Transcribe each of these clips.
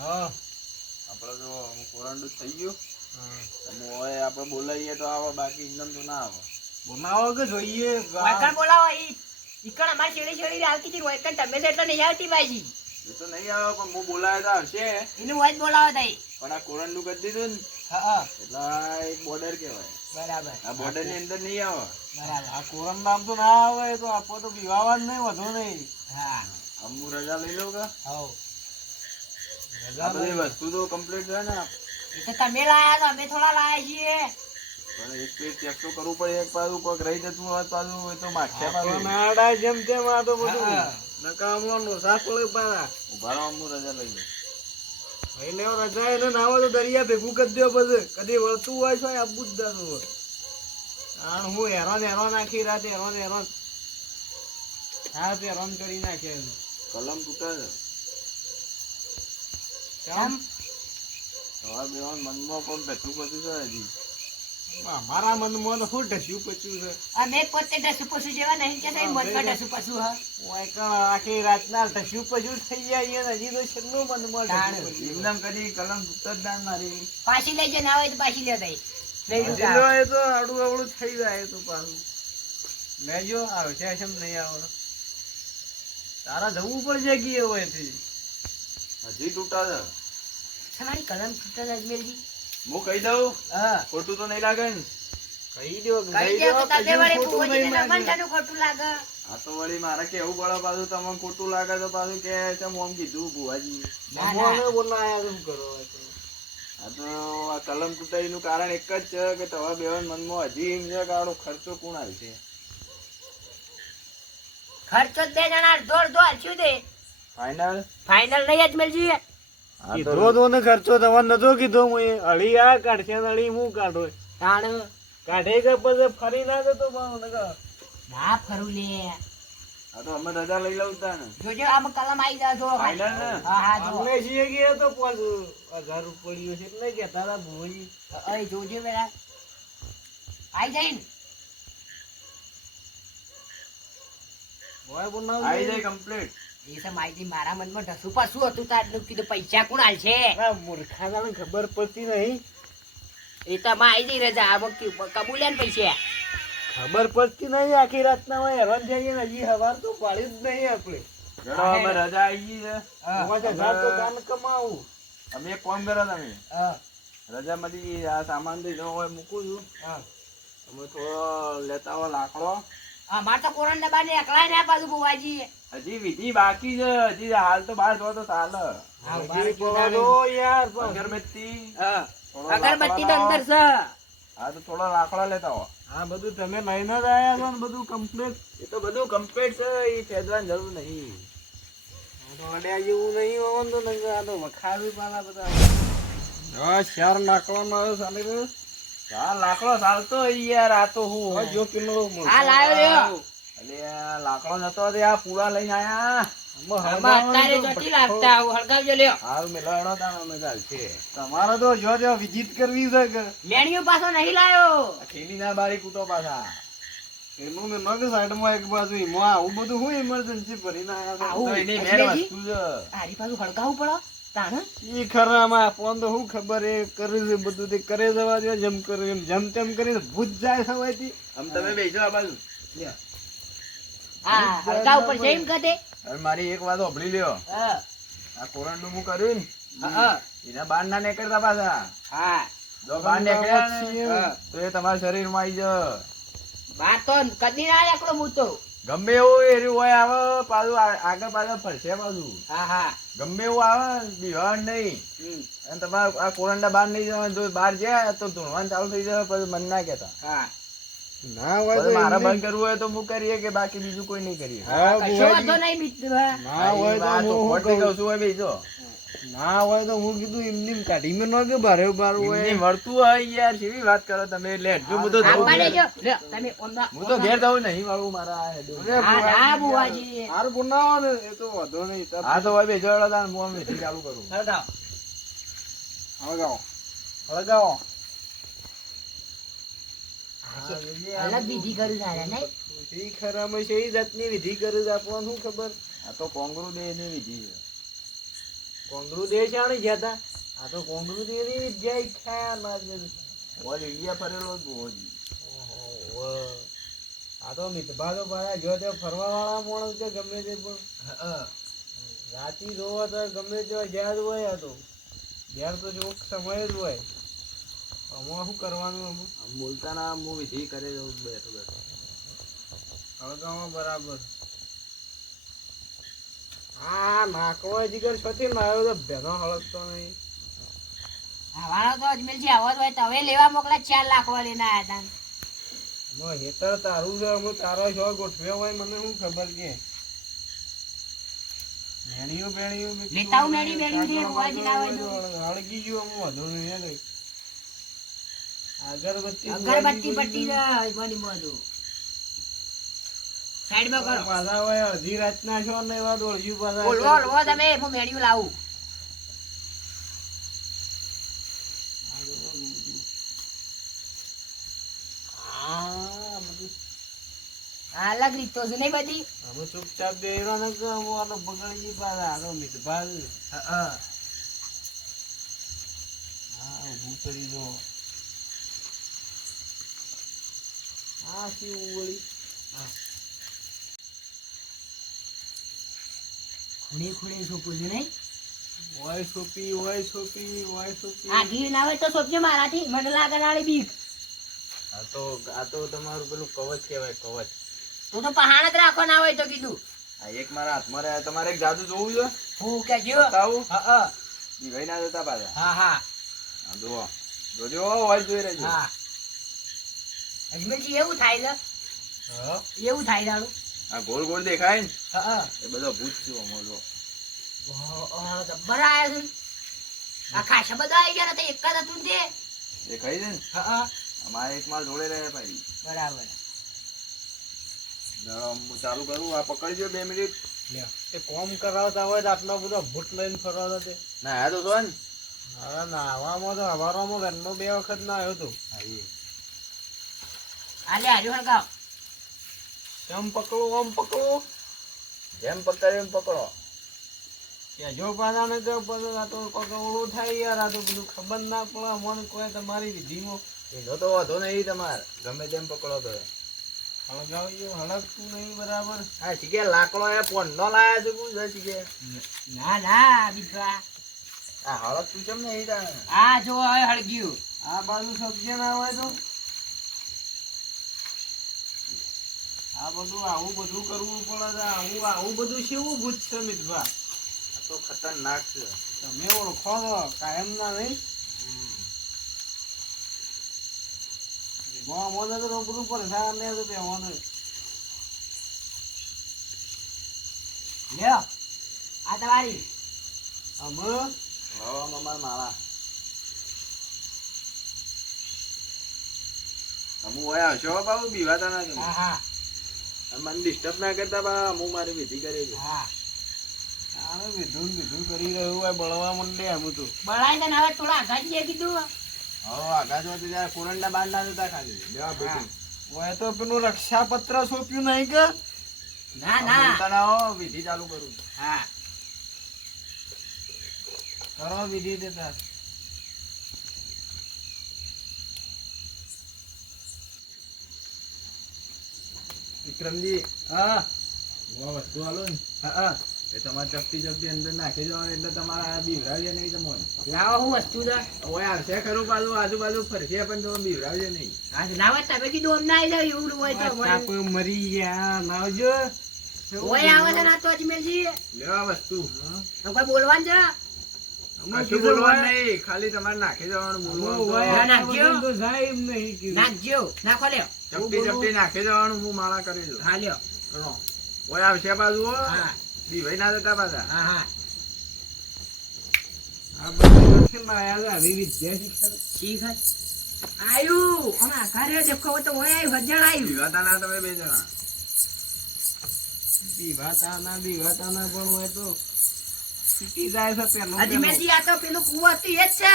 હા આપણે તો કોરંડું થઈ ગયું. હા હવે આપણે બોલાવીએ તો આવે, બાકી ઇન્દમ તો ના આવે. બનાવો કે જોઈએ વાયકણ બોલાવો ઈકણ અમારી છેડી છેડી આવતી હતી વાયકણ તમે તો એટલે નહીં આવતી પાછી એ તો નહીં આવે, પણ હું બોલાવે તો આવશે. એનું વોઇસ બોલાવો તઈ પણ આ કોરંડું કરી દીધું ને હા એટલે આ એક બોર્ડર કહેવાય. બરાબર આ બોર્ડર ની અંદર નહીં આવે. બરાબર આ કોરમ નામ તો ના આવે તો આપો તો પીવાવા જ નહીં, વધુ નહીં. હા હું રજા લઈ લઉં કે હવ આ બધી વસ્તુ તો કમ્પ્લીટ છે ને, એ તો તમે લાયા તો અમે થોડા લાયા છીએ પણ એક પેજ ચેક તો કરવું પડે. એક પાછું કોઈક રહી જતું હોય પાછું એ તો માખ્યા પાછું. નાડા જેમ તેમ આ તો બધું હા. નકામનો સાફ પડે પારા. ઉભા રહો, હું રજા લઈ લઉં. ભાઈને રજા એને ના હોય તો દરિયા ભેગું કરી દો, પછી કદી વળતું હોય છે આપવું જ દાદુ હોય. કારણ હું હેરાન આખી રાત હેરાન હા તે હેરાન કરી નાખે કલમ તૂટે છે. કેમ તમારા બેવાના મનમાં પણ બેઠું બધું છે હજી. મારા મનમાં તો શું ઢસ્યું પચ્યું છે. અમે પોતે ઢસુ પશુ જેવા નહીં કે સાહેબ મોજ પર ઢસુ પશુ હ ઓય કાં આખી રાતના ઢસ્યું પચ્યું થઈ જાય ને હજી તો છેલ્લું મનમાં તાણ. ઢસ્યું પચ્યું. એમનેમ કદી કલમ તૂટે જ ના મારી. પાછી લઈ જાય ના હોય તો પાછી લે તઈ લઈ હજી જતા તો એ તો આડું અવળું થઈ જાય તો પાછું લેજો આવશે છે નહીં આવે તારા જવું પડશે કે હોય થી હજી તૂટા છે. તમારી કલમ તૂટે જ અજમેરજી હું કહી દઉં, હા ખોટું તો નહીં લાગે ને? કહી દો કઈ દે તો તમે વળી ખોટું ફૂફોજીને નહીં લાગે. રમણજાનું ખોટું લાગે આ તો વળી મારે કેવું પડે પાછું. તમને ખોટું લાગે તો પાછું કે છે મોમ કીધું ભુવાજી. ના, મમ્માને બોલાયા શું કરો હોય તો. આ તો આ કલમ તૂટાઈનું કારણ એક જ છે કે તમારા બેવાના મનમાં હજી એમ છે કે આનો ખર્ચો કોણ આવશે. ખર્ચો જ બે જણા દોડ દોડ શું દે ફાઈનલ? ફાઇનલ નહીં અજમેરજી કીધો તો ને ખર્ચો તમારે નતો કીધો હું હળી આ કાઢશે ને હળી હું કાઢો તાણ કાઢે કે પછી ફરી ના જતો પાછો નકર. ના ફરું લે આ તો અમે રજા લઈ લઉં તા ને. જોજો આમ કલમ આવી જાય જો ફાઇનલ ને? હા હા જો અમને છીએ ગયા તો પાછું 1000 રૂપિયા છે એટલે કે તારા ભોઈ અય જોજો બેરા આઈ જાય ને ભોય બનાવ આવી જાય કમ્પ્લીટ. એ તો માહિતી મારા મનમાં ઢસુ પાછું હતું તાર કીધું પૈસા કોણ હાલ છે મૂર્ખાને ખબર પડતી નહીં એ તો માં આવી જઈ રજા આમ કબૂલ્યા ને પૈસા ખબર પડતી નહીં આખી રાતના હોય હેરાન થઈએ ને હજી હવાર તો પાડી જ નહીં આપણે ચલો અમે રજા આવી ગઈ છે. તમારે ઘર તો કામ કમાવું અમે એક કામ કરો તમે હા રજામાંથી આ સામાન દઈ દો હોય મૂકું છું. હા તમે થોડો લેતા આવો લાકડો. અમાર તો કોરોના ને બાર એકલાય ના પાછું બુવાજી હજી વિધિ બાકી છે. હજી હાલ તો બહાર જો તો ચાલે. હા, હજી પડો યાર પણ. અગરબત્તી હા થોડો અગરબત્તી તો લાકડો અંદર લાવો. છે હા તો થોડો લાકડો લેતા આવો. આ બધું તમે લઈને જ આયા છો ને બધું કમ્પ્લીટ એ તો બધું કમ્પ્લીટ છે. એ ખેંચવાની જરૂર નહીં. અડ્યા જેવું નહીં હોવાનું તો નકર આ તો વખાવી પાલા બધા હા ચાર નાખવામાં આવે ચાલી રહ્યો હા લાકડો ચાલતો હોય યાર. આ તો હું જો કિલો આ લાવ્યો રહ્યો અલે આ લાકડો નતો તે આ પૂરા લઈને આયા. આમાં અત્યારે ચોટી લાગતા આવું હળગાવજો લ્યો હાલ મેલાડો તાણ અમે ચાલશે. તમારે તો જો જો વિઝિટ કરવી છે કે લેણીઓ પાછો નહીં લાયો આ ખેલી ના બારી કૂટો પાછા. એનું ને નગ સાઈડમાં એક બાજુ એમાં આવું બધું હું ઇમરજન્સી ભરીને આયા આવું. તો એની મેન અજમેરજી? વસ્તુ છે. હારી પાછું હળગાવવું પડો તાણ ઈ ખરામાં ફોન તો હું ખબર એ કરે છે બધું તે કરે જવા દે જેમ કરે એમ જેમ તેમ કરીને ભૂત જાય સવાયથી આમ તમે બેસો આ બાજુ. હા હળગાવ ઉપર જઈને કદે હવે મારી એક વાત સાંભળી લ્યો. હા આ કોરંડું હું કર્યું ને હા એના બાર ના નીકળતા પાછા. હા જો બાર નીકળ્યા ને હા. તો એ તમારા શરીરમાં આવી જાય. બાર તો કદી ના એકલો હું તો ગમે એવું એર્યું હોય આવે પાછું આગળ પાછળ ફરશે પાછું. હા હા ગમે એવું આવે દિવાળ નહીં. હમ. અને તમારે આ કોરંડા બહાર નહીં જવાનું. જો બહાર જાય તો ધૂણવાનું ચાલુ થઈ જાય પછી મન ના કહેતા. હા ના હોય તો પછી મારે એમને- બંધ કરવું હોય તો હું કરીએ કે બાકી બીજું કોઈ નહીં કરીએ. હા, કશો બુવાજી. વાંધો નહીં મિત્ર ના હોય તો આ તો હું ખોટી કહું. કહું છું. હવે બેસો. ના હોય તો હું કીધું એમની કાઢી મેં ન કે બારે બાર હોય એમની વળતું હોય યાર. કેવી વાત કરો તમે. એટલે હેડજો. હું તો જઉં આપવા ઘેર. દેજો લ્યો, તમે ઓમના- હું તો ઘેર જઉં નહીં વાળું મારા આ હેડો. અરે હા હા બુવાજી હાર બનાવો ને એ તો વાંધો નહીં હા તો હવે બેસો હેડો તાણ હું મેથી ચાલુ કરું. હળગાવ. હળગાવો હળગાવો અલગ વિધિ કરું તારે નહીં ઈ ખરામાં છે ઈ જાતની વિધિ કરે છે આપણને શું ખબર આ તો કોંગરું બે ની વિધિ છે. કોંગરું દેશ આણી ગયા તા આ તો કોંગરું દેની જય ખાયા ના જ ઓલ ઇન્ડિયા ફરેલો જ ભુવોજી. ઓહો આ તો મિતભા તો પાછા જો તે ફરવા વાળા માણસ છે ગમે તે પણ રાતી જોવા તો ગમે તે જ્યાં જ હોય આ તો જ્યાં તો જો સમય જ હોય આમાં શું કરવાનું આમ આમ બોલતા ના હું વિધિ કરે જવું બેઠો બેઠો. હળગામાં બરાબર હા નાકવા જીગર છોથી ના આવ્યો તો ભેનો હળગતો નહીં આવાનો તો અજમેરજી આવો જ હોય તો હવે લેવા મોકલા 4 લાખ વાળા લઈને આયા તા એમાં હેતર તારું છે અમે તારો છો ગોઠવ્યો હોય મને શું ખબર કે મેણીયું લેતા આવું મેણીયું થી હોવાજી ના હોય તો. હળગી ગયું અમુક વધુ નહીં હે અગરબત્તી પટ્ટી બની બધું સાઈડમાં કરો પાછા હોય અડધી રાતના છો ને એવા દોડ્યું પાછા ઓલવો તમે હું મેણ્યું લાવું હા બધું અલગ રીતો છે નહીં બધી અમે ચૂપચાપ બેરો ને કે આનો બગડી ગઈ પાછા આનો મિતભાલ હા ઊભું કરી દો હા શી ઉવળી ખૂણે ખૂણે સોપું છે નહીં હોય સોપી આ ગીર ના હોય તો સોપજો મારાથી મને લાગે નાળી બીક આ તો તમારું પેલું કવચ કહેવાય કવચ. તું તો પહાણ જ રાખો ના હોય તો કીધું આ એક મારા હાથમાં રહ્યા તમારે એક જાદુ જોવું છે હું કે જીવો બતાવું હા દિવાઈ ના જતા પાછા. હા હા જુઓ જોજો હોય જોઈ રહેજો. હા અજમેરજી એવું થાય છે એવું થાય દાડું આ ગોળ ગોળ દેખાય ને હા એ બધો ભૂત છું અમારો જો. જબ્બર આયા છે આ ખાસા બધા આવી ગયા હતા એક જ હતું ને તે દેખાય છે ને હા અમારે એક માલ જોડે રહ્યા ભાઈ. બરાબર હું ચાલુ કરું આ પકડજો 2 મિનિટ. એ કોમ કરાવતા હોય તો આટલો બધો ભૂત લઈને ફરવા તે ના આ તો જો ને હા નાવામાં તો હવારમાં ઘરમાં 2 વખત ના આવ્યો તો આલે હાજો હળગાવ આમ પકડો જેમ પકડે એમ પકડો. કે જો પાછા ને કે પછી આ તો ઓળું થાય યાર આ તો બધું ખબર ના પડે મને કોઈ તમારી વિધિમાં એનો તો વાંધો નહીં તમારે ગમે તેમ પકડો તો. હળગાવ્યું હળગતું નહીં બરાબર હા શીખે લાકડો એ પોંડનો લાયા છે શું છે શીખે ના બીજવા આ હળદ તું કેમ નહીં તાણે આ જો હવે હળગ્યું આ બાજુ સબ્જી ના હોય તો આ બધું આવું બધું કરવું પડે છે આવું બધું કેવું ભૂત છે મિતભા આ તો ખતરનાક છે. તમે ઓળખો તો કાયમ ના નહીં મને તો રોકડું પડે ને તો બેવાનું લ્યો આ તમારી અમે લાવો મમ્મા માળા અમુ હોય આવશો બાબુ બીવાતા ના તમે. હા મને ડિસ્ટર્બ ના કરતા બા હું મારી વિધિ કરી છે. હા આને વિધું કરી રહ્યું હોય બળવા મંડે આમ તો બળાઈ તને હવે થોડા આગળ જઈએ કીધું હવે આઘાત હોય તો જયારે કોરંડા બાર ના જતા ખાલી લેવા પેટી. હોય તો પેલું રક્ષાપત્ર સોંપ્યું નહીં કે ના બોલતા ના હો, વિધિ ચાલુ કરું છું. હા કરો વિધિ દેતા વિક્રમજી હા વસ્તુ આલો ને હા એ તમારે ચપટી અંદર નાખી જવાનું એટલે તમારા બીવરાવજે નહીં તમને. લાવો હું વસ્તુ દે ઓય આવશે ખરું પાછું આજુબાજુ ફરશે પણ તમે બીવરાવજે નહીં. આ લાવો તમે કીધું અમને આવી જાય એવું હોય તો સાપ મરી ગયા નાવજો ઓય આવે છે ના તો અજમેરજી લેવા વસ્તુ કોઈ બોલવાનું છે કશું બોલવાનું નહીં, ખાલી તમારે નાખી જવાનું બોલવાનું. નાખજો. તો જાય એમ નહીં કીધું. નાખજો નાખો લ્યો ચપટી નાખી જવાનું, હું માળા કરી દઉં. હા લ્યો ઓય આવશે પાછું હો. હા બીવાઈ ના જતા પાછા. હા આ બધી વખતે માયા છે, આવી વિદ્યા શીખવાડે. ઠીક હે આયુ હમણાં ઘરે દેખો તો ઓય આયુ હજાર આયુ બીવાતા ના તમે 2 જણા. બીવાતા ના પણ હોય તો છૂટી જાય છે પેલો અજમેરજી આ તો પેલું કુવો હતું એ જ છે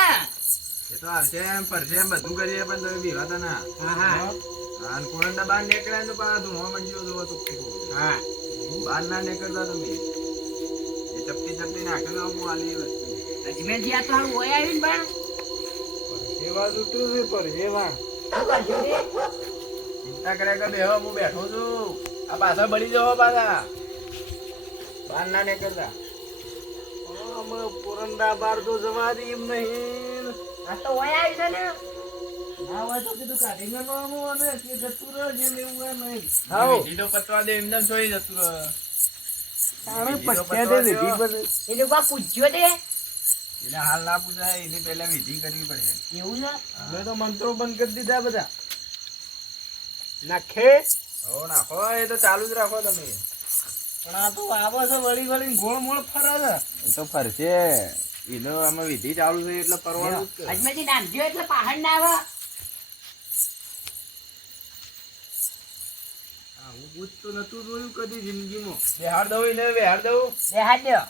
એ તો આવશે એમ ફરશે એમ બધું કરીએ પણ તમે બીવાતા ના. હા અને કોરંડા બહાર નીકળ્યા ને તો પાછા ધૂણવા મંડ્યો જોવો તો હા બહાર ના નીકળતા તમે. એ ચપટી નાખી દો, હું આલી વસ્તુ અજમેરજી આ તો હારું ઓય આવ્યું ને પણ સેવા જૂટું છે પર સેવા શું કરજો રે ચિંતા કર્યા કર બેહો હું બેઠો છું આ પાછા બળી જવો પાછા બાર ના નીકળતા અમે પોરંડા બાર તો જવા દે એમ નહીં આ તો ઓય આવ્યું છે ને ના હોય તો કીધું કાઢી મેળવાનું અને કે જતું રહે જે લેવું હોય નહીં હાઉ જીડો પતવા દે એમને જોઈ જતું રહે તાણે પત્યા દે વિધિ બધું એ લોકો પૂછ્યો તે એને હાલ ના પૂછાય એની પહેલા વિધિ કરવી પડે એવું છે મેં તો મંત્રો બંધ કરી દીધા બધા નાખે હો નાખો એ તો ચાલુ જ રાખો તમે પણ આ તો આવે છે વળી વળી ગોળ મોળ ફરે છે એ તો ફરશે એનો આમાં વિધિ ચાલુ છે એટલે ફરવાનું જ કે. અજમેરજી નાખજો એટલે પહાડ ના આવે હું ભૂત તો નતું જોયું કદી જિંદગીમાં બેહાડ દઉં એને બેહાડ દઉં બેહાડ દ્યો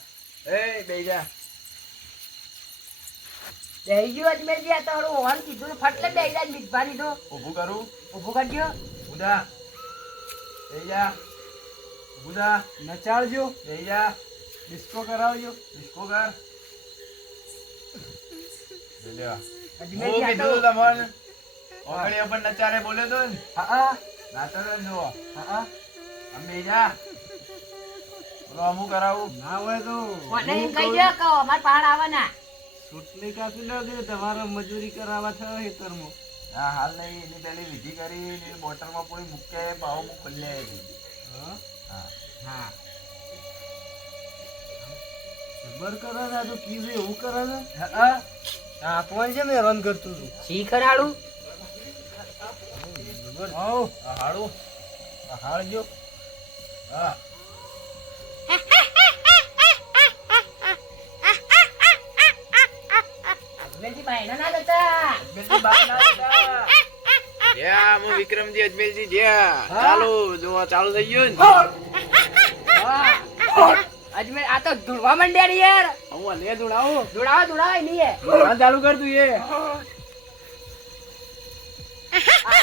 એ બેહી જા બેહી ગયો અજમેરજી આ તો હારું ઓહન કીધું ને ફટલે બેહી જાય મીઠભા દીધો ઊભું કરું ઊભું કરજો ઉદા બેહી જા ઊભું થા નચાડજો બેહી જા ડિસ્કો કરાવજો ડિસ્કો કર લ્યો અજમેરજી હું આ કીધું તો તમને ઓગળી ઉપર નચારે બોલ્યો તો ને હા નાચો તો જુઓ હા આમ બેહી જા બોલો અમુક કરાવું ના હોય તો મને એમ કહી દો કે અમાર પહાડ આવવાના ચૂંટણી કાપી ના દે તમારે મજૂરી કરાવવા થયો ખેતરમાં હા હાલ નહીં એની પેલી વિધિ કરી એની બોટલમાં પૂરી મૂકે ભાવ મૂક ખુલ્લે હા હા હા જબર કરે છે આ તો કીધું એવું કરે છે હા આ કોણ છે મેં હેરાન કરતું હતું શી ખરાડું જબર આવ આ હાડું આ હાડજો હા અજમેરજી બાયના ના જતા અજમેરજી બહાર ના જતા. જ્યાં હું વિક્રમજી અજમેરજી જ્યાં ચાલુ જો ચાલુ થઈ ગયું ને હા. અજમેર આ તો ધૂળવા માંડ્યા ને યાર હું અને દોડાવું ધૂળાવો નહીં એ ચાલુ કર તું એ આ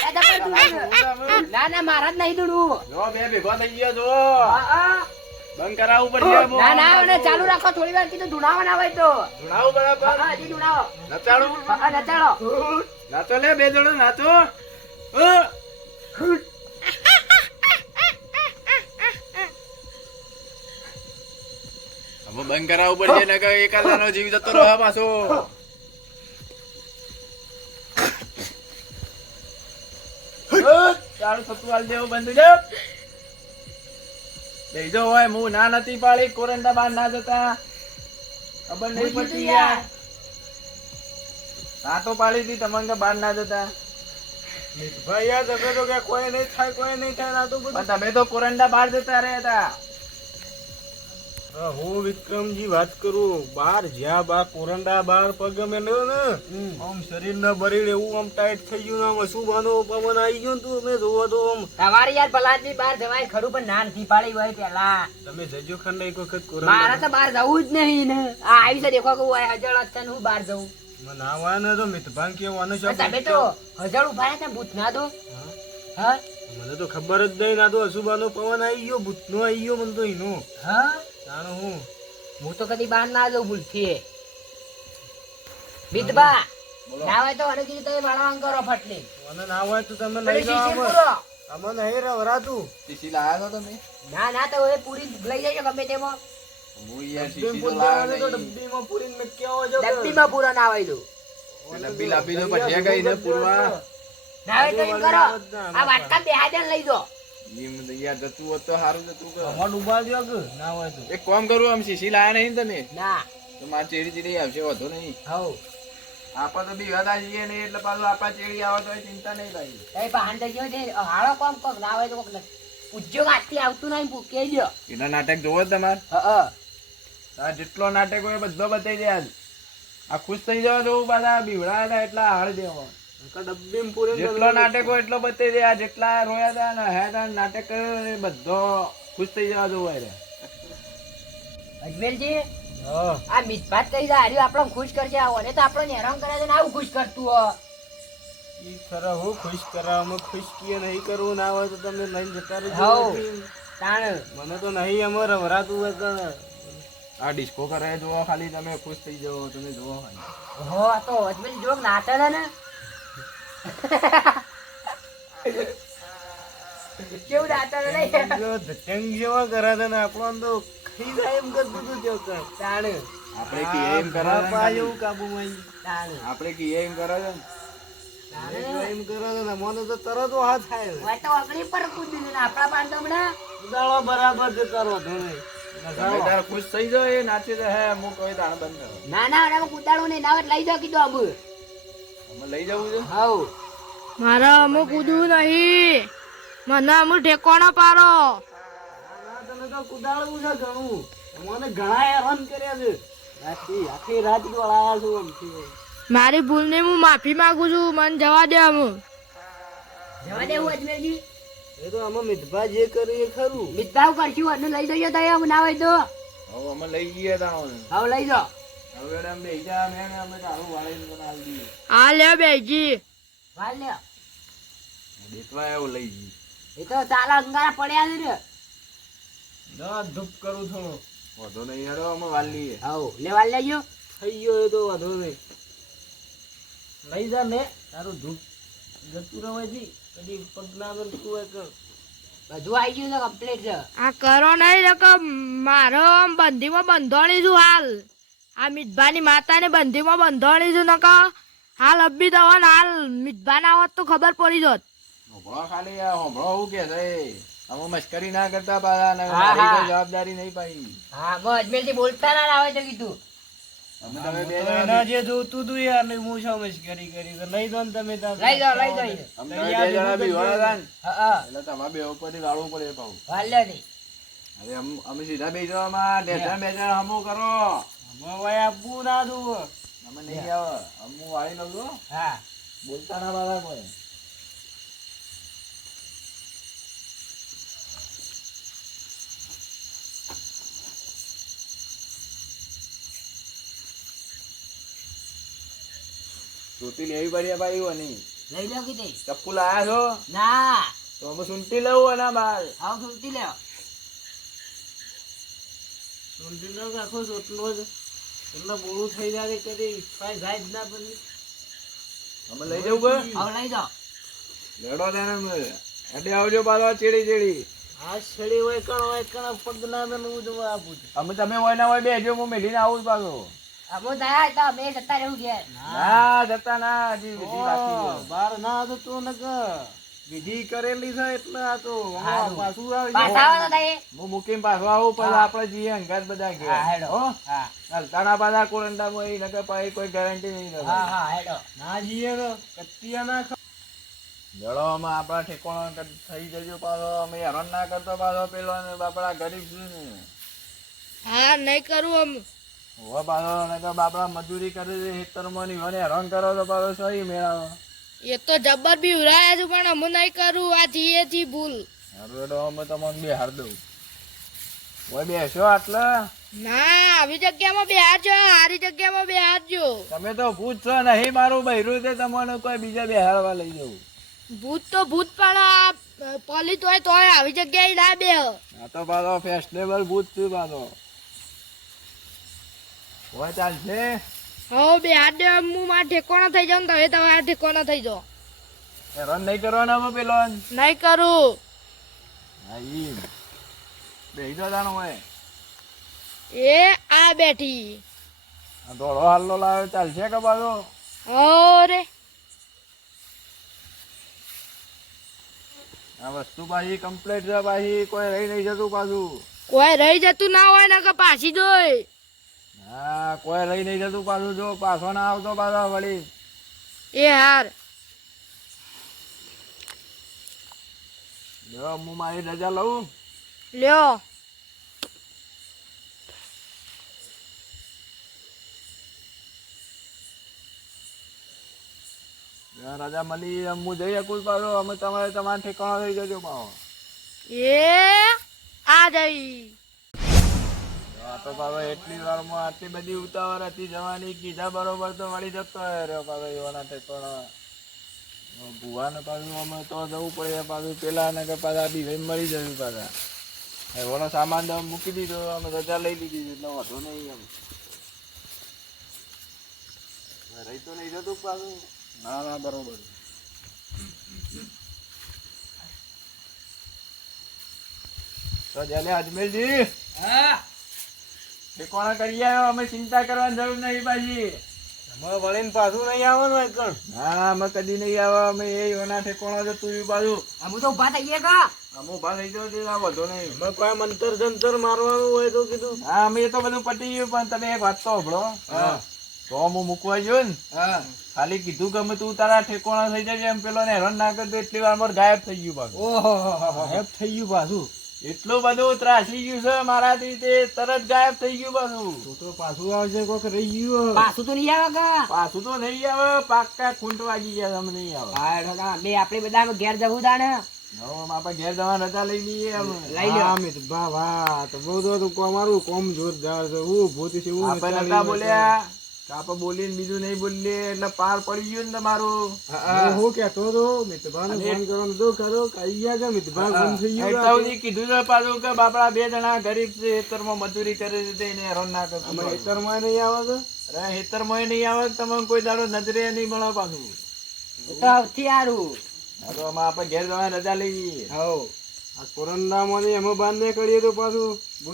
તો પણ ધૂળાવું. ના ના મારા જ નહીં ધૂળવું જો બે ભેગો થઈ ગયો જો હા, હા. બંધ કરાવવું પડશે ના ના મને ચાલુ રાખો થોડી વાર કીધું ધૂળાવો ના હોય તો દોડાવું બરાબર હા હજી ધૂળાવો નચાડું હા નચાડો નાચો લે બે જોડો નાચો હવે બંધ કરાવવું પડશે ને કે એકાદાનો જીવ જતો રહે પાછો ચાલુ થતું હાલ દેવું બંધ થઈ જાવ બેજો હોય હું ના નથી પાડી કોરંડા બહાર ના જતા ખબર નહીં પડતી યાર ના તો પાડી હતી તમને બહાર ના જતા ભાઈ યાર તમે તો કે કોઈ નહીં થાય કોઈ નહીં થાય આ તો બધું પણ તમે તો કોરંડા બહાર જતા રહ્યા હતા હા, હું વિક્રમજી વાત કરું બાર જ્યાં બાર કોરંડા બાર પગ મેં ને આમ શરીર ના બરીડ એવું આમ ટાઈટ થઈ ગયું આમ અશુભાનો પવન આવી ગયો ને તું મેં જોવો તો આમ તમારે યાર ભલાદની બહાર જવાય ખરું પણ ના નથી પાડી હોય પેલા તમે જજો ખંડ એક વખત મારે કોરંડા તો બહાર જવું જ નહીં ને આ આવી છે દેખો કે હું હજળ હતા ને હું બહાર જવું મને આવા ને તો મિતભાન કેવું આને પણ તમે તો હજળ ઉભા રહ્યા ભૂત ના દો હા? હા મને તો ખબર જ નહીં ના તો અશુભાનો પવન આવી ગયો ભૂતનો આવી ગયો મને તો એનો હા જાણો હું તો કદી બહાર ના જઉં ભૂલથી બીતબા ના હોય તો અને કીધું તમે વાળવાન કરો ફટલી મને ના હોય તો તમે પેલી નહીં શીશી જાઓ પૂરો. અમે નહીં રવરાતું શીશી લાયા છો તમે ના ના તો એ પૂરી લઈ જજો ગમે તેમાં હું યાર ડબ્બીમાં શીશી તો પૂરી લાવ્યો દેવાની તો નહીં ડબ્બીમાં પૂરીને મેં ક્યાં હોય જો કે? ડબ્બીમાં પૂરો ના હોય તો ડબ્બી લાપી દો પછી ગઈ ને પૂરવા ના હોય તો એમ કરો આ વાટકા બેહાડે લઈ દો એમ યાર જતું હોત તો સારું જતું કર અમાર ડૂબા દ્યો કે ના હોય તો એક કામ કરું આમ શીશી લાયા નહીં ને તમે ના તો મારે ચેડી ચેડી આવશે વધુ નહીં હવ આપા તો બી હતા જઈએ નહીં એટલે પાછું આપા ચેડી આવે તો ચિંતા નહીં ભાઈ એ બહાર જજો છે હાળો કોમ કોક ના હોય તો કોક ઉદ્યોગ આજથી આવતું નહીં કેજો એના નાટક જોવો જ તમારે હા આ જેટલો નાટક હોય બધો બતાવી દે આજ આ ખુશ થઈ જવા જવું પાછા બીવડા હતા એટલા હાર દેવો ડબ્બીમાં પૂરીને જેટલો નાટક હોય એટલો બતાવી દે આ જેટલા રોયા હતા ને હે તા નાટક કર્યો એ બધો ખુશ થઈ જવા જવું હોય અજમેરજી હા આ મિતભાત કરી જાય હાર્યું આપણને ખુશ કરશે ઓને તો આપણને હેરાન કરે છે ને આવું ખુશ કરતું હો ઈ ખરા હું ખુશ કરાવવામાં ખુશ કીએ નહીં કરવું ના હોય તો તમે લઈને જતા રહેજો હવ. તાણ મને તો નહીં અમારે રવરાતું હોય તો આ ડિસ્કો કરે જોવો ખાલી તમે ખુશ થઈ જાઓ તમે જોવો ખાલી. હો આ તો અજમેર જોક નાચે છે ને કેવું નાચે છે નહીં? જો ધચંગ જેવા કરે છે ને આપણો તો ખાઈ જાય એમ કરતું હતું ચોકર. તાણે આપણે કીએ એમ કરે છે ને બાપા ખાલી. જેવું કાબુમાં આવી. તાણે આપણે કીએ એમ કરે છે ને. જો એમ કરે છે ને મને તો તરત હાથ થાય છે. હોય તો અગડી પર કૂદી ને આપણા પાંચ હમણાં ઉદાળો બરાબર છે તારો ધોને. તમે તારે ખુશ થઈ જાઓ એ નાચી તો હે હું કોઈ દાણ બંધ કરો. ના ના હવે કૂદાડું નહીં નાવે લઈ જાઓ કીધું આબુ અમે લઈ જવું છે. હાઉ મારે અમુક કૂદવું નહીં, મને અમુક ઠેકોણો પાડો. ના, તને તો કુદાળવું છે ઘણું. મને ઘણા હેરાન કર્યા છે. આખી રાત દોડાયા છું આમથી. મારી ભૂલની હું માફી માંગુ છું, મને જવા દે અમુક. જવા દેવું અજમેરજી એ તો આમાં મિતભા જે કરી એ ખરું. મિતભાવ કરશું અને લઈ જઈએ તો એમ ના હોય તો હવે અમે લઈ જઈએ તાણો. હવે લઈ જાઓ હવે અમે બેસી જા મેં ને અમે તારું વાળીને તને આલી દઈએ. આ લે બેજી, વાલ લે દેખવા એવું લઈ જઈએ. એ તો ચાલા અંગારા પડ્યા છે ને ના ધૂપ કરું થોડો. વધો નહીં હેડો અમે વાળ લઈએ. હાઉ લે વાલ લેજો થઈ ગયો એ તો વાંધો નહીં. લઈ જા ને તારું ધૂપ જતું રવાયથી કદી પગના આગળ તું એ કર. બધું આવી ગયું છે કમ્પ્લીટ છે આ કરો નહીં નકર મારો આમ બંધીમાં બંધોણી છું હાલ. આ મીઠભાની માતાને બંધીમાં બંધોણી છું નકર હાલ અબ્બી તો હવે હાલ મીઠભા ના હોત તો ખબર પડી જોત. હોભળો ખાલી આ હોભળો હું કે છે અમે મસ્કરી ના કરતા પાછા ને હા, મારી હા. કોઈ જવાબદારી નહીં પાઈ. હા મો અજમેરજી બોલતા ના આવે તો કીધું અમે તમે બે તો જણા એના જે જોતું તું યાર ને હું શામેશ કરી તો લઈ દો ને તમે તાર. લઈ જાઓ લઈ જાઓ અમે તમે બે જણા બીવાળા હતા ને હા હા એટલે તમારે બે ઉપરથી ગાળવું પડે પાછું. વાલ લે નહીં અરે અમે સીધા બે જવામાં ઢેચણ બેચણ હમું કરો. આમાં ભાઈ આપવું ના દઉં. અમે નહીં આવે હમું વાળી લઉં છું. હા બોલતા ના પાછા કોઈ. સુતી લેવી પડી ભાઈ નહીં લઈ લો કીધી ચપ્પુ લાયા છો ના તો અમે સુનતી લઉં અને બાર આવ સુનતી લે સુંદરીનો આખો ચોટલો જ એટલે બોલું થઈ જાય છે કદી કાંઈ જાય જ ના બની. અમે લઈ જવું કે આવ લઈ જાઓ લેડો તાને અમે એટલે આવજો પાછો ચેડી ચેડી. આ છેડી હોય કણ પગ ના દે ને હું જવા આપું છું. અમે તમે હોય ના હોય બેજો હું મેલીને આવું જ પાછો. અમો દયા તો અમે જતા રહેવું ઘેર ના જતા ના હજી વિધિ બાકી છે. બાર ના હતો તો ન વિધિ કરેલી છે એટલે આ તો હારું. પાછું આવી પાછા જાય. આવો તો તઈ હું મૂકીને પાછો આવું પછી આપણે જઈએ અંગાત બધા હા ગયા હેડો હો હા હલતાના પાછા કોરંડામાં એ નકર પાછી કોઈ ગેરંટી નહીં હા થતી. હા હેડો ના જઈએ તો કત્તિયા ના જળવામાં આપણા ઠેકોણો થઈ જજો પાછો અમે હેરાન ના કરતો પાછો પેલો ને બાપડા ગરીબ છે ને હા નહીં કરું અમુક. હોવા પાછો નકર બાપડા મજૂરી કરે છે ખેતરમાં ની મને હેરાન કરો તો પાછો સહી મેળાવો. એ તો જબ્બર બી ઉરાયા છું પણ અમુક નહીં કરું, આ થી ભૂલ. હારું હેડો અમે તમને બેહાર દઉં. ઓય બેસો આટલા ના આવી જગ્યામાં બેહારજો, હારી જગ્યામાં બેહારજો. તમે તો ભૂત છો નહીં મારું બૈરું છે તમને કોઈ બીજા બેહારવા લઈ જવું. ભૂત તો ભૂત પણ આ પલિત હોય તોય આવી જગ્યાએ ના બેહ. આ તો પાછો ફેશનેબલ ભૂત છે પાછો. હોય ચાલશે. હવે બેહાર દે, હું મારા ઠેકોણા થઈ જાઉં ને તમે તમારા ઠેકોણા થઈ જાઓ. હેરાન નહીં કરવાના અમે પેલો નહીં કરું. હા ઈ બેહી જો જાણો હોય એ આ બેઠી. આ ધોળો હાલ્લો લાવ્યો ચાલશે કે પાછો. અરે આ વસ્તુ પાછી કમ્પ્લીટ છે પાછી કોઈ રહી નહીં જતું પાછું. કોઈ રહી જતું ના હોય ને કે પાછી જોઈ. હા કોઈ રહી નહીં જતું પાછું જો પાછો ના આવતો પાછો વળી. એ હાર જો હું મારી રજા લઉં. લ્યો. રજા મળી હું જઈ શકું પાછો અમે તમારે તમારે ઠેકાણો થઈ જજો પાછો. એ આ જઈ. આ તો પાછો એટલી વારમાં આટલી બધી ઉતાવળ હતી જવાની કીધા બરોબર તો મળી જતો રહ્યો પાછો એવાના ઠેકાણા. ભુવાને પાછું અમે તો જવું પડે પાછું પેલા ને કે પાછા બી મળી જવું પાછા. ઓનો સામાન તો મૂકી દીધો, અમે રજા લઈ લીધી છે, એટલે વાંધો નહીં એમ. રહી તો નહીં જતું પાછું. ના ના બરોબર. તો જલે અજમેરજી હા ઠેકોણા કરી આવ્યો, અમે ચિંતા કરવાની જરૂર નહીં પાછી. અમે વળીને પાછું નહીં આવવાનું હોય કણ. હા અમે કદી નહીં આવે, અમે એ ઓના ઠેકોણા છે તું બાજુ અમુ તો ઉભા થઈ ગયા કા અમુ ઉભા થઈ ગયો છે, આ વધો નહીં. અમે કોઈ મંતર જંતર મારવાનું હોય તો કીધું. હા અમે એ તો બધું પટી ગયું, પણ તમે એક વાત તો સાંભળો. હા. તો હું મૂકવા ગયો ને હા. ખાલી કીધું કે અમે તું તારા ઠેકોણા થઈ જાય એમ પેલો ને હેરાન ના કરતો એટલી વાર ગાયબ થઈ ગયું પાછું. ઓહો હેપ થઈ ગયું પાછું. એટલું બધું ત્રાસી ગયું છે મારાથી, તે તરત ગાયબ થઈ ગયું પાછું. તો પાછું આવશે કોક રહી ગયું. પાછું તો નહીં આવે કા પાછું તો નહીં આવે, પાક્કા ખૂંટ વાગી ગયા તમે નહીં આવે. હા ઠોકા બે આપણે બધા ઘેર જવું તાણે હવે આપણે ઘેર જવા રજા લઈ લઈએ અમે. લઈ લ્યો. હા, મિત બા વાહ તો બહુ તો અમારું કોમ જોરદાર છે. હું ભૂતી છે હું આપણે નતા બોલ્યા કે આપણે બોલીને બીજું નહીં બોલીએ એટલે પાર પડી ગયું ને તમારું. હું કેતો હતો મિતભાને ફોન કરવાનો તો ખરો કઈ ગયા કે મિતભા ફોન થઈ ગયો. એટલે સુધી કીધું છે પાછું કે બાપડા બે જણા ગરીબ છે, ખેતરમાં મજૂરી કરે છે, તેને હેરાન ના કરતો. અમે ખેતરમાં નહીં આવે તો અરે ખેતરમાં નહીં આવે, તમને કોઈ દાડો નજરે નહીં મળે પાછું. એ તો સૌથી સારું હા તો અમે આપણે ઘેર જવા રજા લઈ લઈએ. હવ આ કોરંડામાં ને એમાં બાંધે કરીએ તો પાછું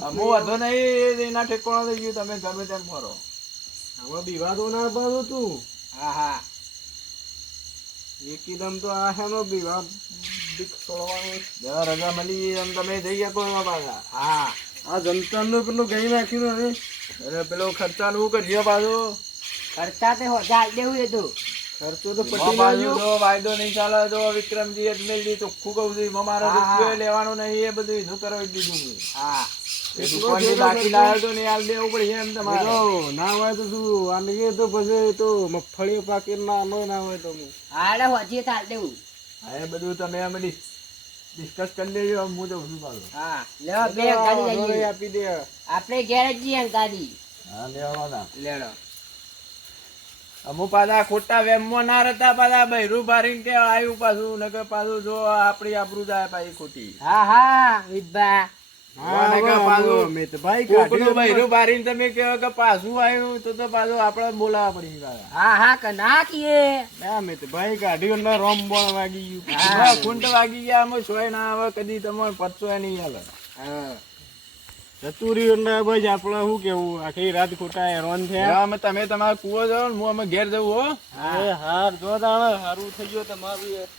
અમો વધો નહીં, એના ઠેકોણા થઈ ગયું, તમે ગમે તેમ ફરો. હવે વિવાદો ના પાડું તું. હા હા એકદમ તો આ હેનો વિવાદ જવા રજા મળી એમ તમે જઈ શકો એમાં પાછા. હા આ જંતરનું પેલું ગઈ નાખ્યું ને અરે પેલો ખર્ચાનું કરજો પાછું. ખર્ચા તે હોજા દેવું એ તો ખર્ચો તો પટી પાછું નાખ્યો. જો વાયદો નહીં ચાલે તો વિક્રમજી અજમેરજી ચોખ્ખું કહું છું, મારે હા, હા. રૂપિયો લેવાનું નહીં, એ બધું એનું કરાવી દીધું મેં. હા એ દુકાનથી બાકી લાવ્યો તો નહીં, હાલ દેવું પડશે એમ તમારે. જો ના હોય તો શું આ લઈએ તો પછી તો મગફળી પાકી ના હોય તો હું હા એટલે હોજી તાર દેવું હા એ બધું તમે અમે ડિસ્કસ કરી લેજો, હું જઉં છું પાછું. હા લેવા બે ગાડી ઘરે જઈએ આપી દે. આપણે ઘેર જ જઈએ ગાડી હા લેવાના. લેડો અમુક પાછા ખોટા વેમમાં ના રહેતા, પાછા બૈરું ભારીને કે આવ્યું પાછું, નકર પાછું જો આપણી આબરૂ જાય પાછી ખોટી. હા હા વિભા હા, નકર હવે પાછું મિતભાઈ કોકનું કાઢી બૈરું ભારીને તમે કહો કે પાછું આવ્યું તો પાછું આપણે બોલાવવા પડી પાછા. હા હા કે ના કીએ ના મિતભાઈ કાઢ્યું ને રોમ બોણ વાગી ગયું. હા, ખૂંટ વાગી ગયા, અમે સોય ના આવે, કદી તમારે પચસો નહીં હાલે. હા જતુરી ને બસ આપણે શું કેવું આખી રાત ખોટા હેરાન થયા. હવે અમે તમે તમારા કુવો જાઓ ને હું અમે ઘેર જવું હો. હાર જો તાણે સારું થઈ ગયું તમારું.